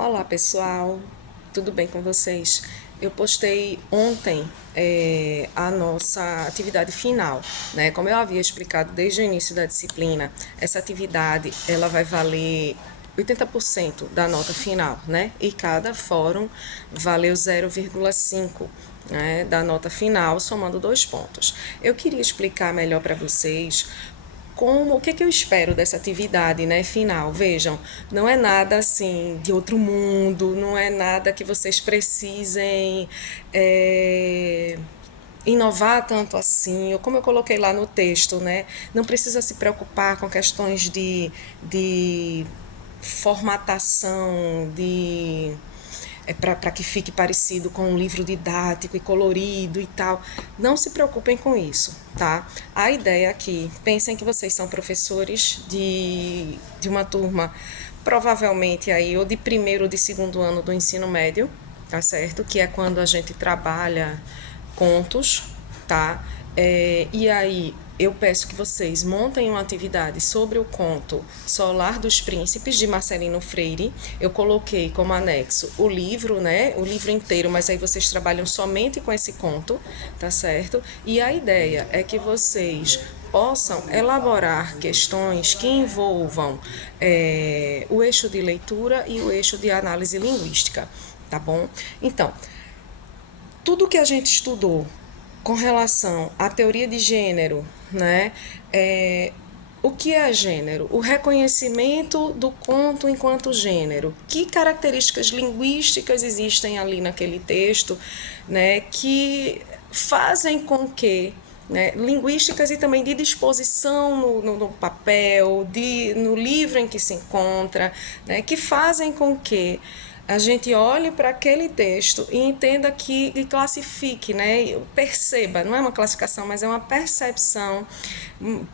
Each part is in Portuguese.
Olá pessoal, tudo bem com vocês? Eu postei ontem a nossa atividade final, né? Como eu havia explicado desde o início da disciplina, essa atividade ela vai valer 80% da nota final, né? E cada fórum valeu 0,5, né, da nota final, somando 2 pontos. Eu queria explicar melhor para vocês o que eu espero dessa atividade, né, final. Vejam, não é nada assim de outro mundo, não é nada que vocês precisem inovar tanto assim, ou como eu coloquei lá no texto, né, não precisa se preocupar com questões de formatação, para que fique parecido com um livro didático e colorido e tal. Não se preocupem com isso, tá? A ideia aqui, pensem que vocês são professores de uma turma, provavelmente aí, ou de primeiro ou de segundo ano do ensino médio, tá certo? Que é quando a gente trabalha contos, tá? E aí eu peço que vocês montem uma atividade sobre o conto Solar dos Príncipes, de Marcelino Freire. Eu coloquei como anexo o livro, né? O livro inteiro, mas aí vocês trabalham somente com esse conto, tá certo? E a ideia é que vocês possam elaborar questões que envolvam o eixo de leitura e o eixo de análise linguística, tá bom? Então, tudo que a gente estudou com relação à teoria de gênero, né? O que é gênero? O reconhecimento do conto enquanto gênero. Que características linguísticas existem ali naquele texto, né? Que fazem com que, né, linguísticas e também de disposição no papel, no livro em que se encontra, né, que fazem com que a gente olhe para aquele texto e entenda e classifique, né? Perceba, não é uma classificação, mas é uma percepção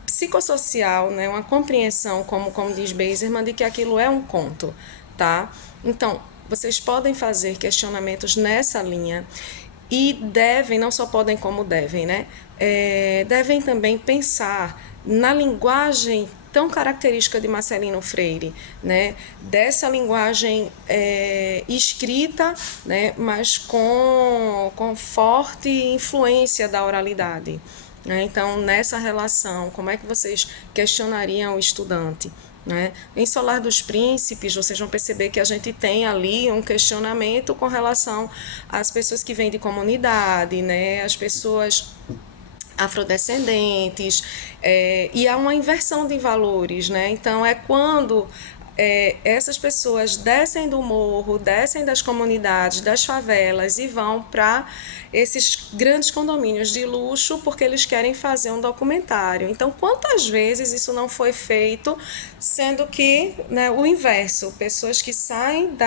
psicossocial, né? Uma compreensão, como diz Beiserman, de que aquilo é um conto, tá? Então, vocês podem fazer questionamentos nessa linha e devem, não só podem como devem, né? Devem também pensar na linguagem tão característica de Marcelino Freire, né? Dessa linguagem escrita, né? Mas com forte influência da oralidade. Né? Então, nessa relação, como é que vocês questionariam o estudante? Né? Em Solar dos Príncipes, vocês vão perceber que a gente tem ali um questionamento com relação às pessoas que vêm de comunidade, né? As pessoas afrodescendentes, e há uma inversão de valores, né? Então é quando essas pessoas descem do morro, descem das comunidades, das favelas e vão para esses grandes condomínios de luxo porque eles querem fazer um documentário. Então, quantas vezes isso não foi feito, sendo que, né, o inverso, pessoas que saem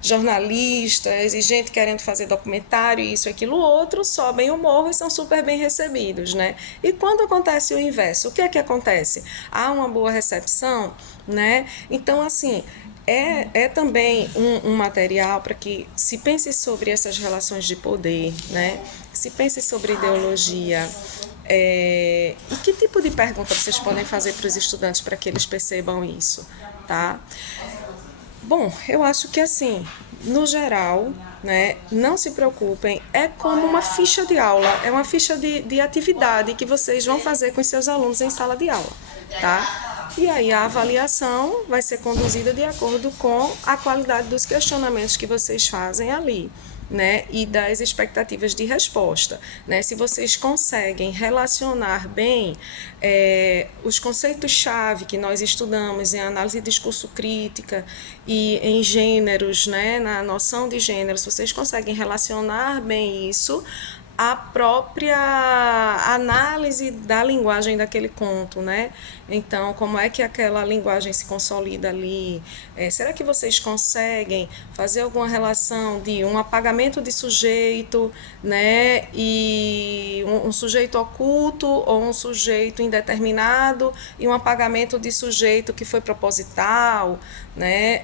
jornalistas e gente querendo fazer documentário, isso, aquilo, outro, sobem o morro e são super bem recebidos, né? E quando acontece o inverso, o que é que acontece? Há uma boa recepção, né? Então, assim, é também um material para que se pense sobre essas relações de poder, né? Se pense sobre ideologia. E que tipo de pergunta vocês podem fazer para os estudantes para que eles percebam isso, tá? Bom, eu acho que assim, no geral, né, não se preocupem, é como uma ficha de aula, é uma ficha de atividade que vocês vão fazer com os seus alunos em sala de aula, tá? E aí a avaliação vai ser conduzida de acordo com a qualidade dos questionamentos que vocês fazem ali, né, e das expectativas de resposta, né? Se vocês conseguem relacionar bem os conceitos-chave que nós estudamos em análise de discurso crítica e em gêneros, né, na noção de gênero, se vocês conseguem relacionar bem isso a própria análise da linguagem daquele conto, né? Então, como é que aquela linguagem se consolida ali? Será que vocês conseguem fazer alguma relação de um apagamento de sujeito, né? E um sujeito oculto ou um sujeito indeterminado e um apagamento de sujeito que foi proposital, né?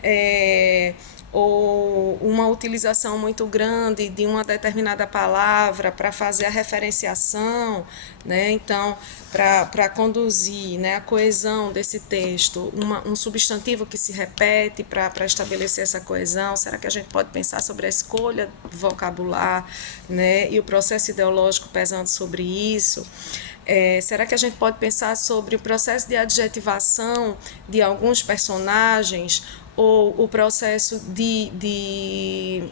ou uma utilização muito grande de uma determinada palavra para fazer a referenciação, né? Então, para conduzir, né, a coesão desse texto, um substantivo que se repete para estabelecer essa coesão. Será que a gente pode pensar sobre a escolha do vocabular, né, e o processo ideológico pesando sobre isso? Será que a gente pode pensar sobre o processo de adjetivação de alguns personagens ou o processo de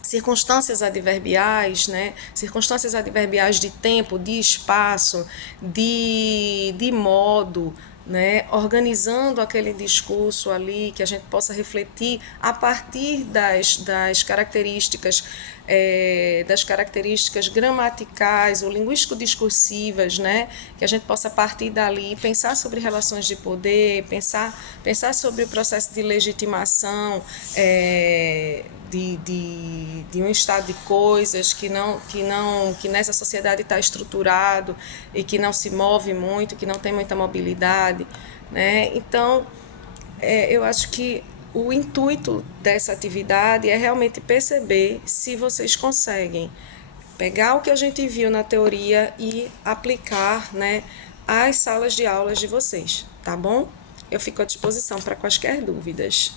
circunstâncias adverbiais, né? Circunstâncias adverbiais de tempo, de espaço, de modo, né? Organizando aquele discurso ali, que a gente possa refletir a partir das características das características gramaticais ou linguístico-discursivas, né? Que a gente possa partir dali pensar sobre relações de poder, pensar sobre o processo de legitimação de um estado de coisas que nessa sociedade está estruturado e que não se move muito, que não tem muita mobilidade, né? Então, eu acho que o intuito dessa atividade é realmente perceber se vocês conseguem pegar o que a gente viu na teoria e aplicar, né, às salas de aulas de vocês, tá bom? Eu fico à disposição para quaisquer dúvidas.